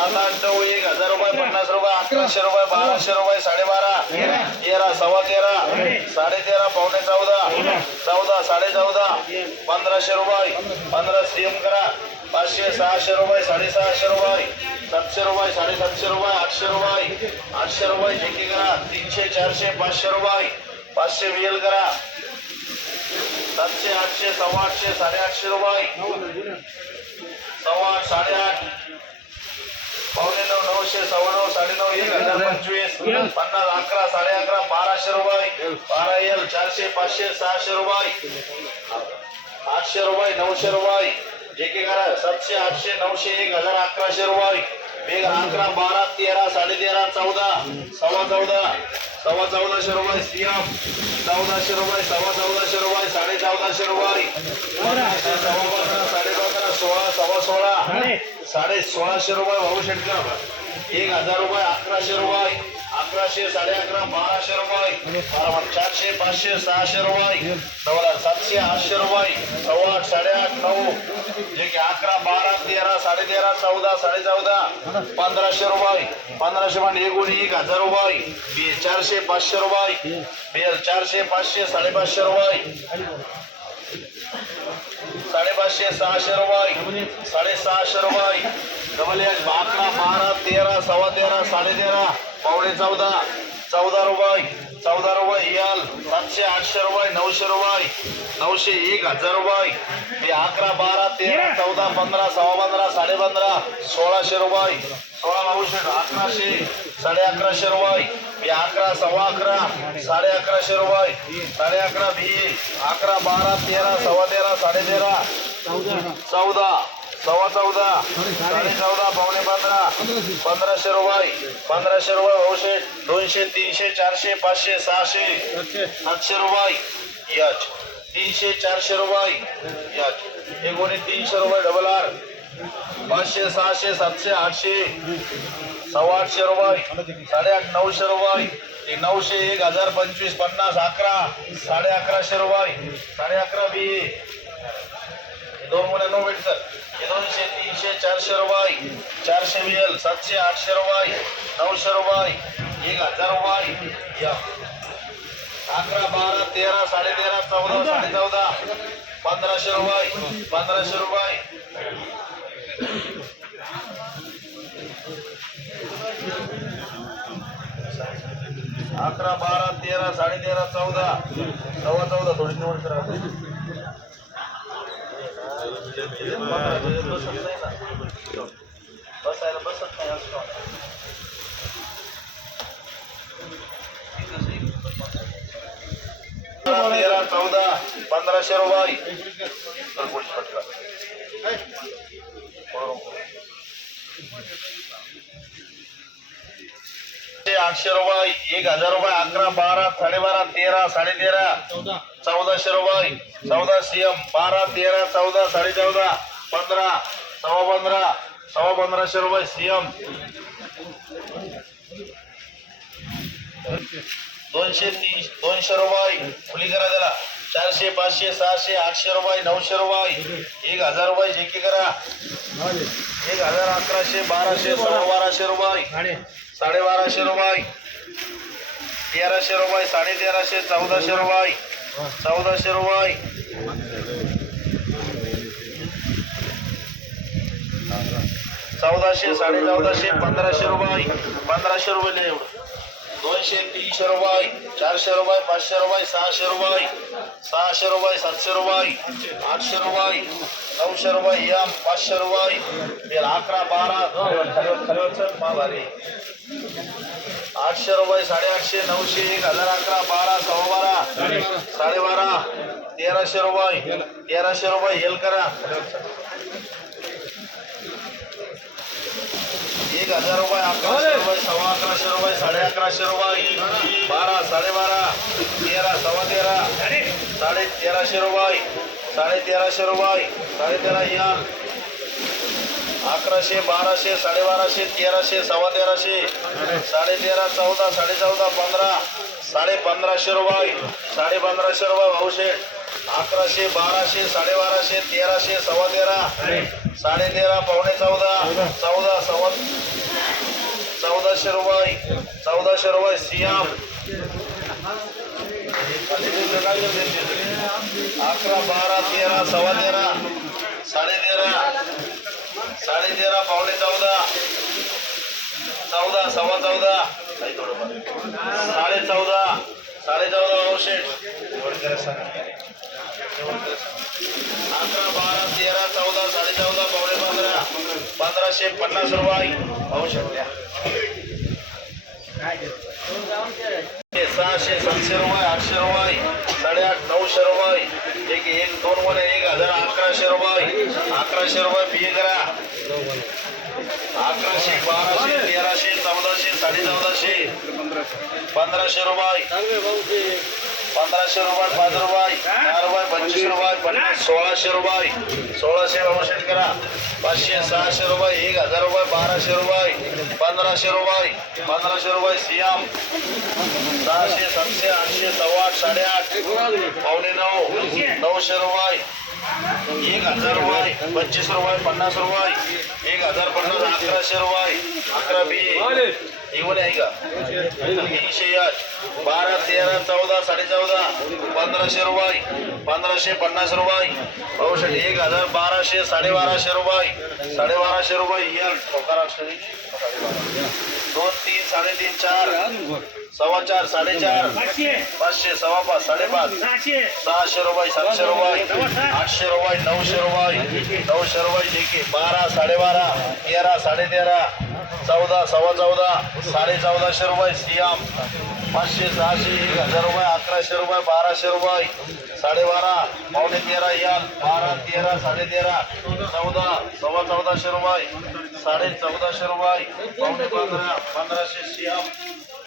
7, 8, 9, 1000 रुपये, 50 रुपये, 1100 रुपये, 1200 रुपये, 12.5, 13, 13.25, 13.5, पावणे 14, 14, 14.5, 1500 रुपये, 15 सीएम करा. 500, 600 रुपये, 650 रुपये, 700 रुपये, 750 रुपये, 800 रुपये, 800 रुपये ठेकी करा. 300, 400, 500 रुपये, 500 VL करा. 700, 800, 850, 850 रुपये, 8.5, 8.5, पावणे 9, 900, 9.5, 9.5, 1025, 50, 11, 11.5, 1200 रुपये, 12 L, 400, 500, 600 रुपये, 800 रुपये, 900 रुपये जेके करा. 700, 800, 900, 1000, 1100 रुपये, 11, 12, 13, 13.5, 14, 14.25, 14.25 रुपये सीएम. 1400 रुपये, 14.25 रुपये, 14.5 रुपये, 15, 15, 16, 16.5 रुपये भाऊ शेटकर. 1000 रुपये, 1100 रुपये, 1100, 11.5, 1200 रुपये, 400, 500, 600 रुपये, 700, 800 रुपये, 8.5, 8.5, 9 जे की 11, 12, 13, 13.5, 14, 14.5, 1500 रुपये, 1500 म्हणजे 1000 रुपये, 400, 500 रुपये, 400, 500, 550 रुपये, 550, 600 रुपये, 650 रुपये, डबल एच 11, 12, 13, 13.25, 13.5, पावणे 14, 14 रुपये, 14 रुपये यल. 700, 800 रुपये, 900 रुपये, 900, 1000 रुपये, 11, 12, 13, 14, 15, 15, 15.5, 1600 रुपये, 1100, 1100 रुपये, 11, 11.5, 11.5 रुपये, 11.5 बी, 11, 12, 13, 13.5, 13.5, 14, 14.25, 14.5, पावणे 15, 1500 रुपये, 1500 रुपये औषध. 200, 300, 400, 500, 600, 700 रुपये यच. 300, 400 रुपये यच. 300 रुपये डबल आर. 500, 600, 700, 800, 850 रुपये, 8.5, 900 रुपये, 900, 1000, 25, 50, 11, 1150 रुपये, 11.5 बी. 2 मुळे नो भेट सर. 200, 300, 400 रुपये, 400 VL. 700, 800 रुपये, 900 रुपये, 1000 रुपये या. 11, 12, 13, 13.5, 14, 14.5, 1500 रुपये, 1500 रुपये, 11, 12, 13, 13.5, 14, 14.5 थोडी निवड करा. बसायला बसत नाही असं. 13, 14, 1500 रुपये, 800 रुपये, 1000 रुपये, 11, 12, 12.5, 13, 13.5, 1400 रुपये, 14 सीएम. 12, 13, 14, 14.5, 15, 15.5, 1500 रुपये सीएम. 200, 200 रुपये खुली करा त्याला. 400, 500, 600, 800 रुपये, 900 रुपये, 1000 रुपये जेकी करा. 1000, 1100, 1200, 1200 रुपये, 1250 रुपये, 1300 रुपये, 1350, 1400 रुपये, 1400 रुपये, 1400, 1450, 1500 रुपये, 1500 रुपये एवढं. 200, 300 रुपये, 400 रुपये, 500 रुपये, 600 रुपये, 600 रुपये, 700 रुपये, 800 रुपये, 900 रुपये या. 500 रुपये, 11, 12, 800 रुपये, 850, 900, 1000, 11, 12, 12.5, 12.5, 1300 रुपये, 1300 रुपये हेल करा. 1000 रुपये, 1100 रुपये, 1150 रुपये, 1150 रुपये, 12, 12.5, 13, 13.5, 1300 रुपये, 1300 रुपये, 13.5 या. 1100, 1200, 12.5, 1300, 13.5, 13.5, 14, 14.5, 15, 1550 रुपये, 1550 रुपये भाऊशे. 1100, 1200, 12.5, 1300, 13.5, 13.5 पावणे 14 1400 रुपये 1400 रुपये सियाम 11 12 13 सव्वा 13 13.5 पावणे 14 14 सव्वा 14 14.5 औषध 11 12 13 14 14.5 पावणे 15 1550 रुपये औषध द्या 600 700 रुपये 800 रुपये 8.5 900 रुपये एक 2 1 1000 1100 रुपये 1100 रुपये बिये करा 1100 1200 1300 1400 14.5 1500 रुपये 1500 रुपये 5 रुपये 4 रुपये 25 रुपये 1600 रुपये 1600 औषध करा 500 600 रुपये 1000 रुपये 1200 रुपये 1500 रुपये सियाम 600 700 800 सव्वा 8 8.5 पावणे 9 900 रुपये 1000 रुपये 25 रुपये 50 रुपये 1050 1100 रुपये 11 बी एवढे आहे का 308 12 13 14 14.5 1500 रुपये 1550 रुपये औषध 1000 1200 12.5 रुपये 12.5 रुपये यल ठोकारा 2 3 3.5 4 सव्वा 4 4.5 500 सव्वा 5 5.5 600 रुपये 700 रुपये 800 रुपये 900 रुपये 900 रुपये देखील 12 12.5 13 13.5 14 सव्वा 14 14.5 रुपये सियाम 500 600 1000 रुपये 1100 रुपये 1200 रुपये 12.5 पावणे 13 याल 12 13 13.5 14 सव्वा 1400 रुपये 14.5 रुपये पावणे 15 1500 सियाम